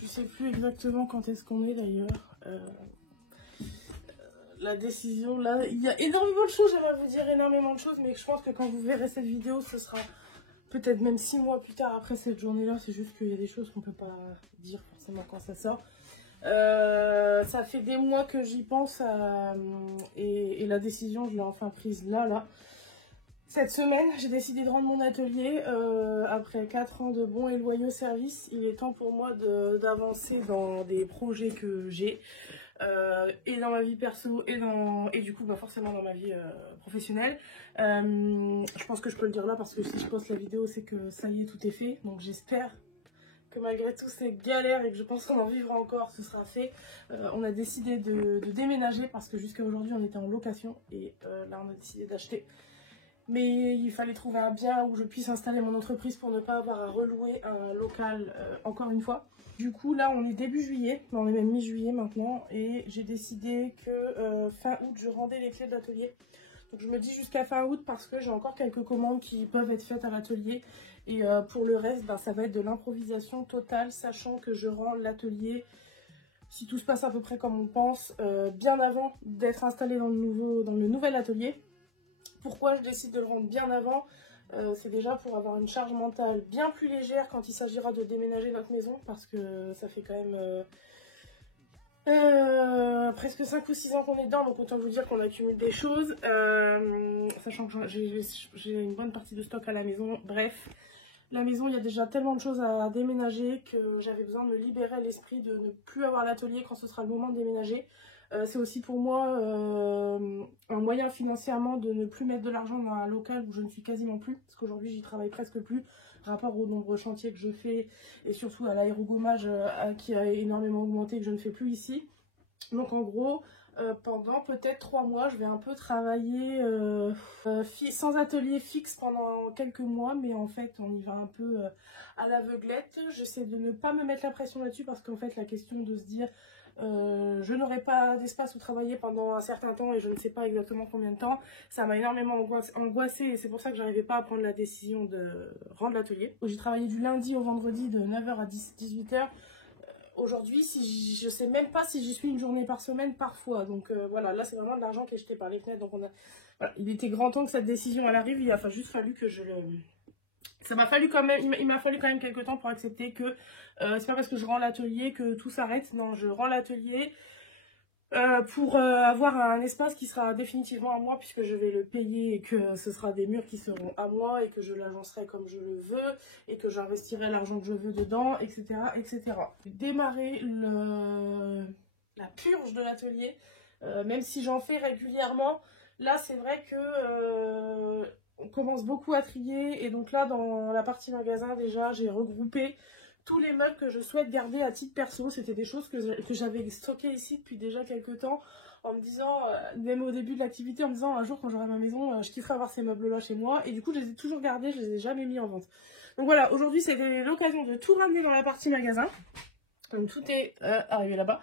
Je sais plus exactement quand est-ce qu'on est d'ailleurs. La décision, là, il y a énormément de choses, j'aimerais vous dire énormément de choses, mais je pense que quand vous verrez cette vidéo, ce sera peut-être même 6 mois plus tard après cette journée-là. C'est juste qu'il y a des choses qu'on peut pas dire forcément quand ça sort. Ça fait des mois que j'y pense et la décision, je l'ai enfin prise là. Cette semaine, j'ai décidé de rendre mon atelier. Après 4 ans de bons et loyaux services, il est temps pour moi d'avancer dans des projets que j'ai. Et dans ma vie perso et du coup forcément dans ma vie professionnelle. Je pense que je peux le dire là parce que si je poste la vidéo c'est que ça y est, tout est fait. Donc j'espère que malgré tout ces galères et que je pense qu'on en vivra encore, ce sera fait. On a décidé de déménager parce que jusqu'à aujourd'hui on était en location et là on a décidé d'acheter. Mais il fallait trouver un bien où je puisse installer mon entreprise pour ne pas avoir à relouer un local encore une fois. Du coup là on est début juillet, on est même mi-juillet maintenant et j'ai décidé que fin août je rendais les clés de l'atelier. Donc je me dis jusqu'à fin août parce que j'ai encore quelques commandes qui peuvent être faites à l'atelier. Et pour le reste ça va être de l'improvisation totale, sachant que je rends l'atelier, si tout se passe à peu près comme on pense, bien avant d'être installé dans le nouvel atelier. Pourquoi je décide de le rendre bien avant? C'est déjà pour avoir une charge mentale bien plus légère quand il s'agira de déménager notre maison, parce que ça fait quand même presque 5 ou 6 ans qu'on est dedans, donc autant vous dire qu'on accumule des choses, sachant que j'ai une bonne partie de stock à la maison. Bref, la maison, il y a déjà tellement de choses à déménager que j'avais besoin de me libérer l'esprit de ne plus avoir l'atelier quand ce sera le moment de déménager. C'est aussi pour moi un moyen financièrement de ne plus mettre de l'argent dans un local où je ne suis quasiment plus, parce qu'aujourd'hui j'y travaille presque plus, rapport au nombre de chantiers que je fais et surtout à l'aérogommage qui a énormément augmenté, que je ne fais plus ici. Donc en gros, pendant peut-être 3 mois, je vais un peu travailler sans atelier fixe pendant quelques mois, mais en fait on y va un peu à l'aveuglette. J'essaie de ne pas me mettre la pression là-dessus parce qu'en fait la question de se dire je n'aurai pas d'espace où travailler pendant un certain temps et je ne sais pas exactement combien de temps, ça m'a énormément angoissée et c'est pour ça que j'arrivais pas à prendre la décision de rendre l'atelier. J'ai travaillé du lundi au vendredi de 9 h à 18 h. Aujourd'hui, je sais même pas si j'y suis une journée par semaine parfois, donc voilà, là c'est vraiment de l'argent qui est jeté par les fenêtres, donc voilà, il était grand temps que cette décision elle arrive. Il a juste fallu que ça m'a fallu quand même, il m'a fallu quand même quelques temps pour accepter que c'est pas parce que je rends l'atelier que tout s'arrête. Non, je rends l'atelier pour avoir un espace qui sera définitivement à moi puisque je vais le payer et que ce sera des murs qui seront à moi et que je l'agencerai comme je le veux et que j'investirai l'argent que je veux dedans, etc. etc. Démarrer la purge de l'atelier, même si j'en fais régulièrement, là c'est vrai que on commence beaucoup à trier et donc là dans la partie magasin déjà j'ai regroupé tous les meubles que je souhaite garder à titre perso. C'était des choses que j'avais stockées ici depuis déjà quelques temps en me disant, même au début de l'activité, en me disant un jour quand j'aurai ma maison, je kifferais avoir ces meubles là chez moi et du coup je les ai toujours gardés, je les ai jamais mis en vente. Donc voilà, aujourd'hui c'était l'occasion de tout ramener dans la partie magasin. Donc tout est arrivé là-bas.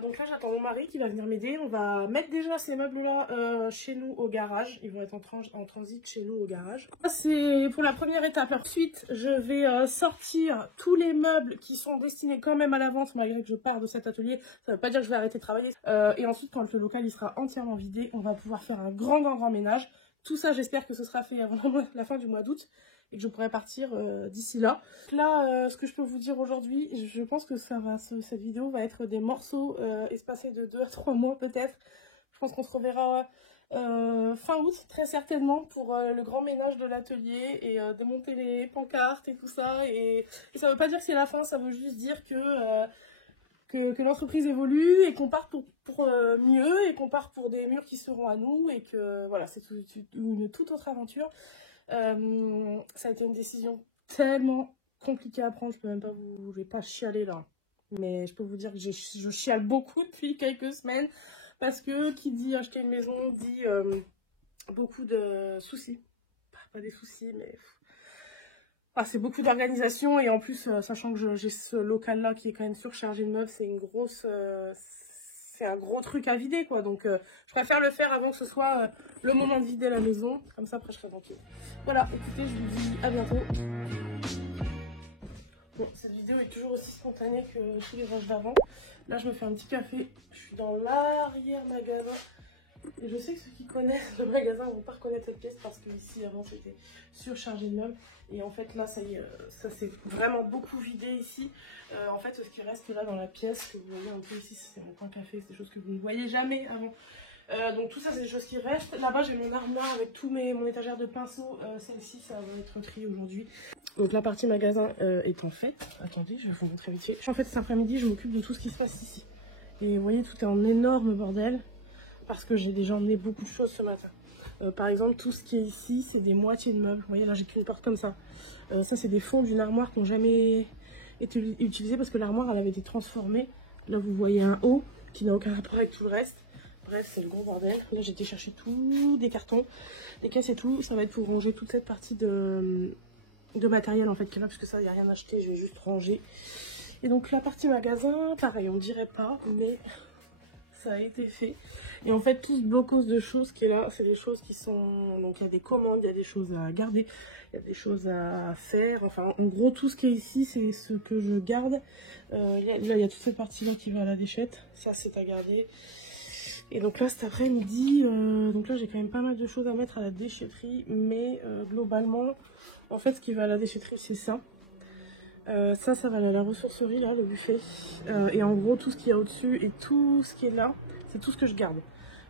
Donc là j'attends mon mari qui va venir m'aider. On va mettre déjà ces meubles là chez nous au garage. Ils vont être en transit chez nous au garage. C'est pour la première étape. Ensuite je vais sortir tous les meubles qui sont destinés quand même à la vente malgré que je pars de cet atelier. Ça veut pas dire que je vais arrêter de travailler. Et ensuite quand le local il sera entièrement vidé, on va pouvoir faire un grand ménage. Tout ça j'espère que ce sera fait avant la fin du mois d'août et que je pourrai partir d'ici là. Là, ce que je peux vous dire aujourd'hui, je pense que cette vidéo va être des morceaux espacés de 2 à 3 mois peut-être. Je pense qu'on se reverra fin août très certainement pour le grand ménage de l'atelier et démonter les pancartes et tout ça. Et ça veut pas dire que c'est la fin, ça veut juste dire que l'entreprise évolue et qu'on part pour mieux et qu'on part pour des murs qui seront à nous et que voilà, c'est une toute autre aventure. Ça a été une décision tellement compliquée à prendre, je vais pas chialer là, mais je peux vous dire que je chiale beaucoup depuis quelques semaines parce que qui dit acheter une maison dit beaucoup de soucis, pas des soucis mais c'est beaucoup d'organisation et en plus sachant que j'ai ce local là qui est quand même surchargé de meubles, c'est c'est un gros truc à vider, quoi. Donc, je préfère le faire avant que ce soit le moment de vider la maison. Comme ça, après, je serai tranquille. Voilà, écoutez, je vous dis à bientôt. Bon, cette vidéo est toujours aussi spontanée que tous les rushs d'avant. Là, je me fais un petit café. Je suis dans l'arrière-magasin. Et je sais que ceux qui connaissent le magasin ne vont pas reconnaître cette pièce parce que ici, avant, c'était surchargé de meubles. Et en fait, là, ça y est, ça s'est vraiment beaucoup vidé ici. En fait, ce qui reste là dans la pièce, que vous voyez un peu ici, c'est mon coin café, c'est des choses que vous ne voyez jamais avant. Donc tout ça, c'est des choses qui restent. Là-bas, j'ai mon armoire avec mon étagère de pinceaux. Celle-ci, ça va être trié aujourd'hui. Donc la partie magasin est en fait. Attendez, je vais vous montrer vite fait. En fait, cet après-midi, je m'occupe de tout ce qui se passe ici. Et vous voyez, tout est en énorme bordel. Parce que j'ai déjà emmené beaucoup de choses ce matin. Par exemple, tout ce qui est ici, c'est des moitiés de meubles. Vous voyez, là, j'ai qu'une porte comme ça. Ça, c'est des fonds d'une armoire qui n'ont jamais été utilisés parce que l'armoire, elle avait été transformée. Là, vous voyez un haut qui n'a aucun rapport avec tout le reste. Bref, c'est le gros bordel. Là, j'ai été chercher tout, des cartons, des caisses et tout. Ça va être pour ranger toute cette partie de matériel, en fait, qui est là, parce que ça, il n'y a rien acheté. Je vais juste ranger. Et donc, la partie magasin, pareil, on dirait pas, mais ça a été fait. Et en fait, tout ce blocos de choses qui est là, c'est des choses qui sont... Donc, il y a des commandes, il y a des choses à garder, il y a des choses à faire. Enfin, en gros, tout ce qui est ici, c'est ce que je garde. Là, il y a toute cette partie-là qui va à la déchette. Ça, c'est à garder. Et donc là, cet après-midi, donc là, j'ai quand même pas mal de choses à mettre à la déchetterie. Mais globalement, en fait, ce qui va à la déchetterie, c'est ça. Ça va aller à la ressourcerie, là, le buffet. Et en gros, tout ce qu'il y a au-dessus et tout ce qui est là, c'est tout ce que je garde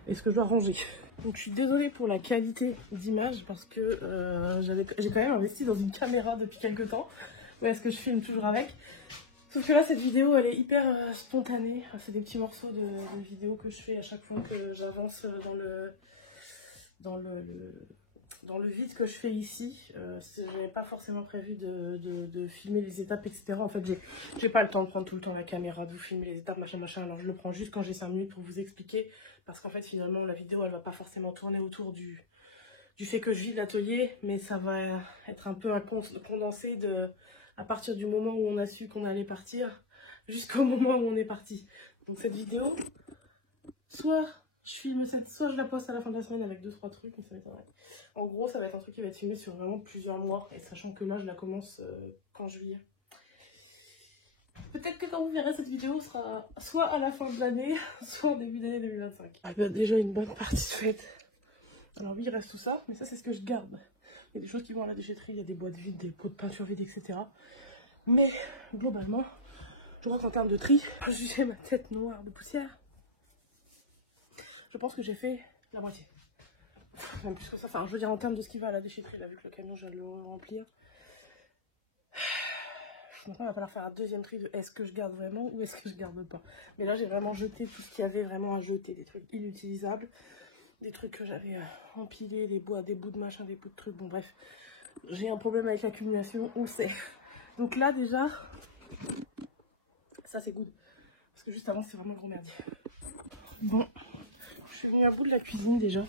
et ce que je dois ranger. Donc je suis désolée pour la qualité d'image parce que j'ai quand même investi dans une caméra depuis quelques temps. Ouais, est-ce que je filme toujours avec? Sauf que là, cette vidéo, elle est hyper spontanée. C'est des petits morceaux de vidéos que je fais à chaque fois que j'avance dans le vide que je fais ici. Je n'avais pas forcément prévu de filmer les étapes, etc. En fait, j'ai pas le temps de prendre tout le temps la caméra, de vous filmer les étapes, machin. Alors je le prends juste quand j'ai 5 minutes pour vous expliquer. Parce qu'en fait, finalement, la vidéo, elle va pas forcément tourner autour du fait que je vide l'atelier. Mais ça va être un peu un condensé à partir du moment où on a su qu'on allait partir jusqu'au moment où on est parti. Donc cette vidéo, soit je la poste à la fin de la semaine avec 2-3 trucs, mais ça m'étonnerait. En gros, ça va être un truc qui va être filmé sur vraiment plusieurs mois, et sachant que là, je la commence qu'en juillet. Peut-être que quand vous verrez cette vidéo, sera soit à la fin de l'année, soit en début d'année 2025. Ah, bah, déjà une bonne partie de faite. Alors oui, il reste tout ça, mais ça, c'est ce que je garde. Il y a des choses qui vont à la déchetterie, il y a des boîtes vides, des pots de peinture vides, etc. Mais globalement, je crois qu'en termes de tri, j'ai ma tête noire de poussière. Je pense que j'ai fait la moitié. Même plus que ça. Enfin, je veux dire, en termes de ce qui va à la déchetterie, là, vu que le camion, je viens de le remplir. Maintenant, il va falloir faire un deuxième tri de est-ce que je garde vraiment ou est-ce que je garde pas. Mais là, j'ai vraiment jeté tout ce qu'il y avait vraiment à jeter. Des trucs inutilisables, des trucs que j'avais empilés, des bouts de machin, des bouts de trucs. Bon, bref, j'ai un problème avec l'accumulation, on sait. Donc là, déjà, ça, c'est good. Parce que juste avant, c'est vraiment gros merdier. Bon. Je suis venue à bout de la cuisine déjà.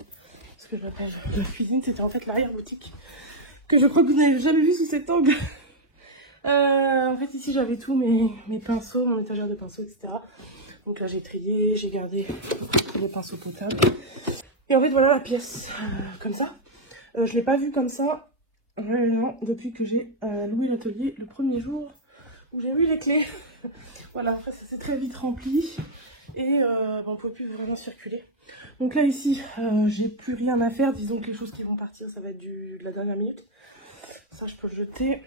Ce que j'appelle la cuisine, c'était en fait l'arrière-boutique. Que je crois que vous n'avez jamais vu sous cet angle. En fait, ici j'avais tous mes pinceaux, mon étagère de pinceaux, etc. Donc là j'ai trié, j'ai gardé les pinceaux potables. Et en fait, voilà la pièce comme ça. Je ne l'ai pas vue comme ça réellement depuis que j'ai loué l'atelier le premier jour où j'ai eu les clés. Voilà, après ça s'est très vite rempli. Et on ne pouvait plus vraiment circuler. Donc là ici, j'ai plus rien à faire. Disons que les choses qui vont partir, ça va être de la dernière minute. Ça, je peux le jeter.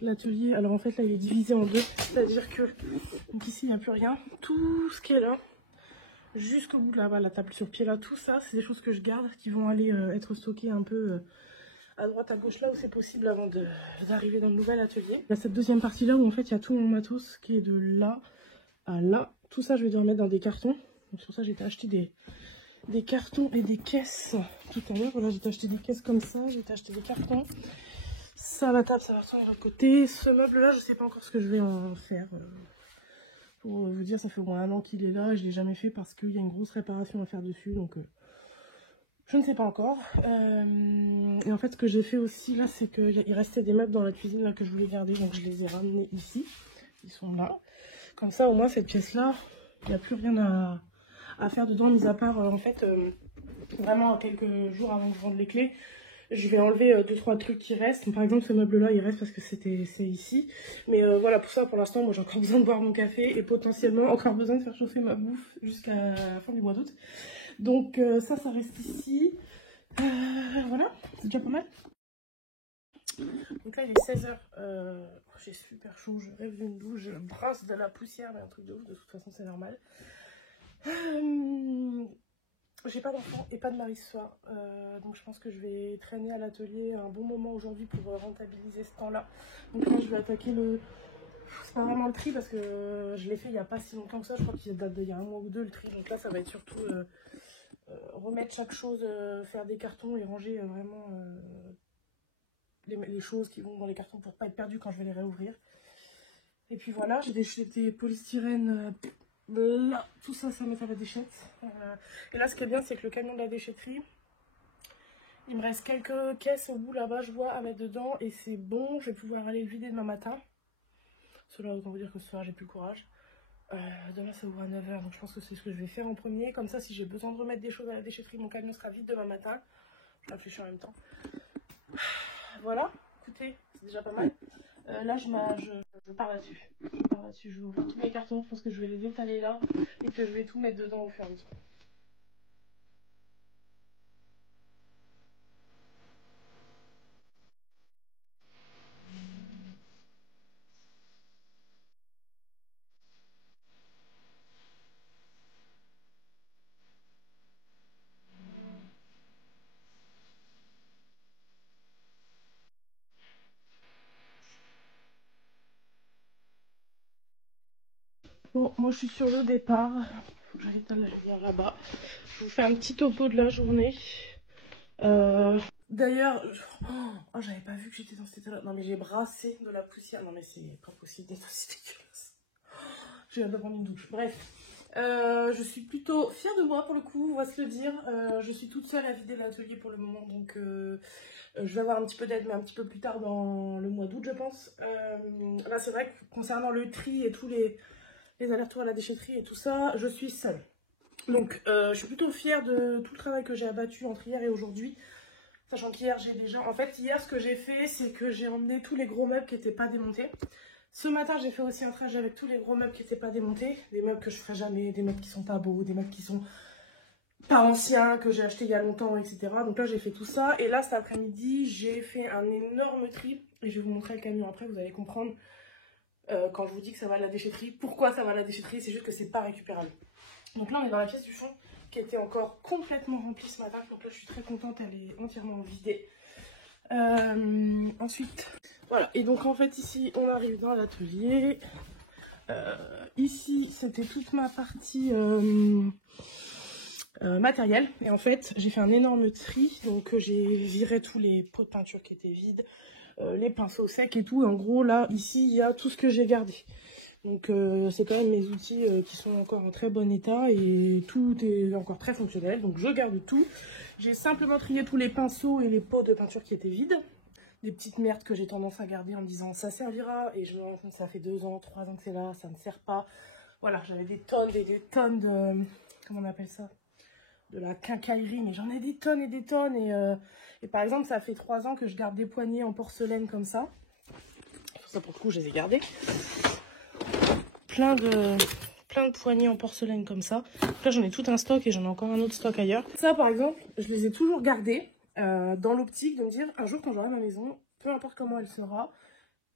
L'atelier, alors en fait là, il est divisé en deux. C'est-à-dire que donc ici, il n'y a plus rien. Tout ce qui est là, jusqu'au bout de là-bas, la table sur pied là, tout ça, c'est des choses que je garde qui vont aller être stockées un peu à droite, à gauche, là où c'est possible avant d'arriver dans le nouvel atelier. Il y a cette deuxième partie là où en fait, il y a tout mon matos qui est de là à là. Tout ça, je vais devoir mettre dans des cartons. Donc sur ça, j'ai acheté des cartons et des caisses tout à l'heure. Voilà, j'ai acheté des caisses comme ça, j'ai acheté des cartons. Ça, la table, ça va retourner de l'autre côté. Ce meuble-là, je sais pas encore ce que je vais en faire. Pour vous dire, ça fait au moins 1 an qu'il est là et je l'ai jamais fait parce qu'il y a une grosse réparation à faire dessus. Donc, je ne sais pas encore. Et en fait, ce que j'ai fait aussi, là, c'est qu'il restait des meubles dans la cuisine là, que je voulais garder. Donc, je les ai ramenés ici. Ils sont là. Comme ça, au moins, cette pièce-là, Il n'y a plus rien à faire dedans, mis à part en fait vraiment quelques jours avant que je rende les clés. Je vais enlever 2-3 trucs qui restent. Par exemple, ce meuble-là, il reste parce que c'est ici. Mais voilà, pour ça, pour l'instant, moi, j'ai encore besoin de boire mon café et potentiellement encore besoin de faire chauffer ma bouffe jusqu'à la fin du mois d'août. Donc ça reste ici. Voilà, c'est déjà pas mal. Donc là, il est 16h. J'ai super chaud, je rêve d'une douche, je brasse de la poussière, mais un truc de ouf, de toute façon, c'est normal. J'ai pas d'enfant et pas de mari ce soir, donc je pense que je vais traîner à l'atelier un bon moment aujourd'hui pour rentabiliser ce temps-là. Donc là je vais attaquer le... C'est pas vraiment le tri parce que je l'ai fait il n'y a pas si longtemps que ça, je crois qu'il date d'il y a un mois ou deux le tri. Donc là ça va être surtout remettre chaque chose, faire des cartons et ranger vraiment les choses qui vont dans les cartons pour pas être perdues quand je vais les réouvrir. Et puis voilà, j'ai des polystyrènes... Là, tout ça, ça met à la déchette. Et là, ce qui est bien, c'est que le camion de la déchetterie, il me reste quelques caisses au bout là-bas, je vois, à mettre dedans. Et c'est bon, je vais pouvoir aller le vider demain matin. Cela, autant vous dire que ce soir, j'ai plus le courage. Demain, ça ouvre à 9h, donc je pense que c'est ce que je vais faire en premier. Comme ça, si j'ai besoin de remettre des choses à la déchetterie, mon camion sera vide demain matin. Je réfléchis en même temps. Voilà, écoutez, c'est déjà pas mal. Là, je pars là-dessus. Je vais ouvrir tous mes cartons. Je pense que je vais les étaler là et que je vais tout mettre dedans au fur et à mesure. Bon, moi je suis sur le départ. Faut que j'étale la lumière là-bas. Je vous fais un petit topo de la journée. D'ailleurs, oh, j'avais pas vu que j'étais dans cet état-là. Non mais j'ai brassé de la poussière. Non mais c'est pas possible d'être aussi dégueulasse. Je viens de prendre une douche. Bref. Je suis plutôt fière de moi pour le coup, on va se le dire. Je suis toute seule à vider l'atelier pour le moment, donc je vais avoir un petit peu d'aide, mais un petit peu plus tard dans le mois d'août, je pense. Là, c'est vrai que concernant le tri et tous les allers-retours à la déchetterie et tout ça, je suis seule. Donc, je suis plutôt fière de tout le travail que j'ai abattu entre hier et aujourd'hui. Sachant qu'hier, j'ai déjà... En fait, hier, ce que j'ai fait, c'est que j'ai emmené tous les gros meubles qui n'étaient pas démontés. Ce matin, j'ai fait aussi un trajet avec tous les gros meubles qui n'étaient pas démontés. Des meubles que je ferai jamais, des meubles qui sont pas beaux, des meubles qui sont pas anciens, que j'ai achetés il y a longtemps, etc. Donc là, j'ai fait tout ça. Et là, cet après-midi, j'ai fait un énorme tri. Et je vais vous montrer le camion après, vous allez comprendre quand je vous dis que ça va à la déchetterie. Pourquoi ça va à la déchetterie? C'est juste que c'est pas récupérable. Donc là, on est dans la pièce du fond qui était encore complètement remplie ce matin. Donc là, je suis très contente, elle est entièrement vidée. Ensuite, voilà. Et donc en fait, ici, on arrive dans l'atelier. Ici, c'était toute ma partie matériel. Et en fait, j'ai fait un énorme tri. Donc j'ai viré tous les pots de peinture qui étaient vides, les pinceaux secs et tout. En gros, là, ici, il y a tout ce que j'ai gardé. Donc c'est quand même mes outils qui sont encore en très bon état et tout est encore très fonctionnel. Donc je garde tout. J'ai simplement trié tous les pinceaux et les pots de peinture qui étaient vides. Des petites merdes que j'ai tendance à garder en me disant ça servira. Et je me rends compte que ça fait 2 ans, 3 ans que c'est là, ça ne sert pas. Voilà, j'avais des tonnes et des tonnes de... Comment on appelle ça? De la quincaillerie, mais j'en ai des tonnes et des tonnes. Et par exemple, ça fait 3 ans que je garde des poignées en porcelaine comme ça. Ça pour le coup, je les ai gardés. Plein de poignées en porcelaine comme ça. Là, j'en ai tout un stock et j'en ai encore un autre stock ailleurs. Ça, par exemple, je les ai toujours gardés dans l'optique de me dire, un jour, quand j'aurai ma maison, peu importe comment elle sera,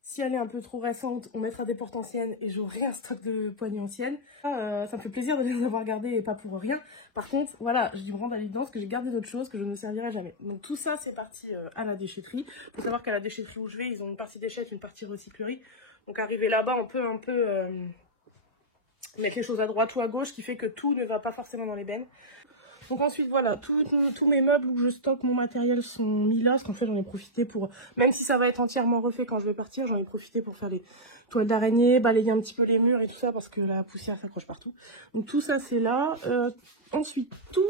si elle est un peu trop récente, on mettra des portes anciennes et j'aurai un stock de poignées anciennes. Ça me fait plaisir de les avoir gardées et pas pour rien. Par contre, voilà, je dis me rendre à l'évidence que j'ai gardé d'autres choses que je ne servirai jamais. Donc tout ça, c'est parti à la déchetterie. Il faut savoir qu'à la déchetterie où je vais, ils ont une partie déchets, une partie recyclerie. Donc arrivé là-bas, on peut un peu mettre les choses à droite ou à gauche, ce qui fait que tout ne va pas forcément dans les bennes. Donc ensuite, voilà, tous mes meubles où je stocke mon matériel sont mis là, parce qu'en fait, j'en ai profité pour, même si ça va être entièrement refait quand je vais partir, j'en ai profité pour faire les toiles d'araignée, balayer un petit peu les murs et tout ça, parce que la poussière s'accroche partout. Donc tout ça, c'est là. Ensuite, tout.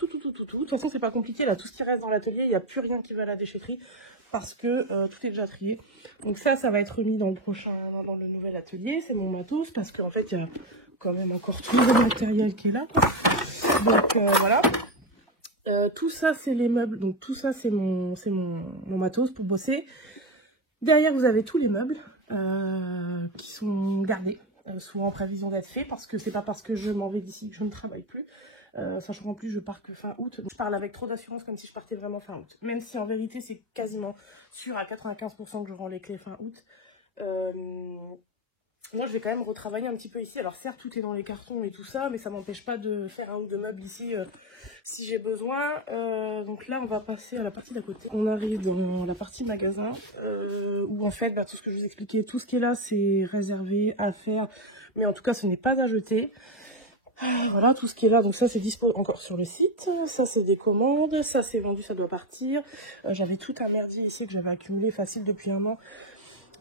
De toute façon, c'est pas compliqué, là, tout ce qui reste dans l'atelier, il n'y a plus rien qui va à la déchetterie, parce que tout est déjà trié. Donc ça va être mis dans le nouvel atelier, c'est mon matos, parce qu'en fait, il y a quand même encore tout le matériel qui est là, quoi. Donc voilà. Tout ça c'est les meubles, donc tout ça c'est mon matos pour bosser. Derrière vous avez tous les meubles qui sont gardés, souvent en prévision d'être faits, parce que c'est pas parce que je m'en vais d'ici que je ne travaille plus. Sachant qu'en plus je pars que fin août, je parle avec trop d'assurance comme si je partais vraiment fin août. Même si en vérité c'est quasiment sûr à 95% que je rends les clés fin août. Moi je vais quand même retravailler un petit peu ici. Alors certes tout est dans les cartons et tout ça, mais ça m'empêche pas de faire un ou deux meubles ici si j'ai besoin. Donc là on va passer à la partie d'à côté. On arrive dans la partie magasin où en fait tout ce que je vous expliquais, tout ce qui est là c'est réservé à faire, mais en tout cas ce n'est pas à jeter. Voilà tout ce qui est là, donc ça c'est dispo encore sur le site, ça c'est des commandes, ça c'est vendu, ça doit partir. J'avais tout un merdier ici que j'avais accumulé facile depuis un an,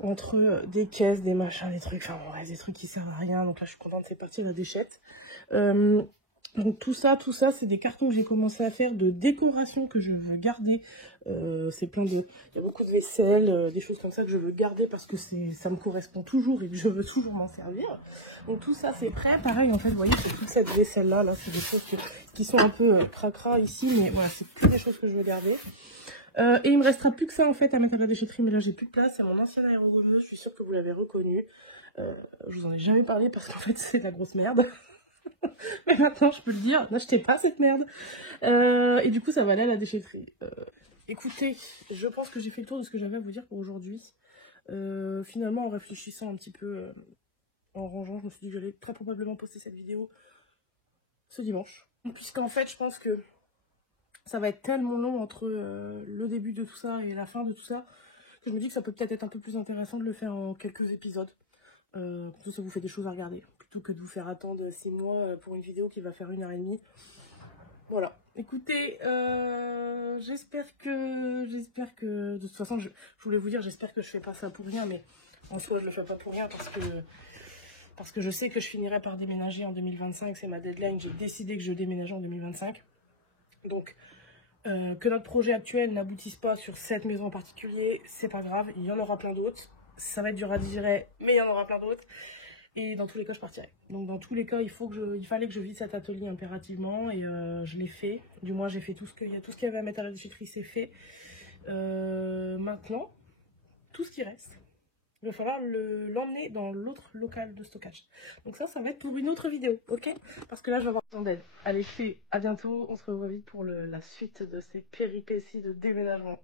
entre des caisses, des machins, des trucs, enfin bon, des trucs qui servent à rien, donc là je suis contente, c'est parti la déchette. Donc tout ça c'est des cartons que j'ai commencé à faire de décoration que je veux garder. C'est plein de, il y a beaucoup de vaisselle, des choses comme ça que je veux garder parce que ça me correspond toujours et que je veux toujours m'en servir. Donc tout ça c'est prêt. Pareil en fait, vous voyez, c'est toute cette vaisselle là, c'est des choses qui sont un peu cracra ici, mais voilà, c'est plus des choses que je veux garder. Et il me restera plus que ça en fait à mettre à la déchetterie, mais là j'ai plus de place. C'est mon ancienne aérogomeuse, je suis sûre que vous l'avez reconnu. Je vous en ai jamais parlé parce qu'en fait c'est de la grosse merde. Mais maintenant je peux le dire, n'achetez pas cette merde. Et du coup ça va aller à la déchetterie. Écoutez, je pense que j'ai fait le tour de ce que j'avais à vous dire pour aujourd'hui. Finalement en réfléchissant un petit peu, en rangeant, je me suis dit que j'allais très probablement poster cette vidéo ce dimanche. Puisqu'en fait je pense que ça va être tellement long entre le début de tout ça et la fin de tout ça, que je me dis que ça peut peut-être être un peu plus intéressant de le faire en quelques épisodes. Comme ça vous fait des choses à regarder, plutôt que de vous faire attendre 6 mois pour une vidéo qui va faire 1h30. Voilà, écoutez, j'espère que, de toute façon, je voulais vous dire, j'espère que je fais pas ça pour rien, mais en soi je le fais pas pour rien parce que je sais que je finirai par déménager en 2025, c'est ma deadline, j'ai décidé que je déménageais en 2025. Donc, que notre projet actuel n'aboutisse pas sur cette maison en particulier, c'est pas grave, il y en aura plein d'autres. Ça va être dur à digérer, mais il y en aura plein d'autres. Et dans tous les cas, je partirai. Donc dans tous les cas, il fallait que je vide cet atelier impérativement. Et je l'ai fait. Du moins, j'ai fait tout ce qu'il y avait à mettre à la déchetterie, c'est fait. Maintenant, tout ce qui reste, il va falloir l'emmener dans l'autre local de stockage. Donc ça va être pour une autre vidéo, ok? Parce que là, je vais avoir besoin d'aide. Allez, à bientôt. On se revoit vite pour la suite de ces péripéties de déménagement.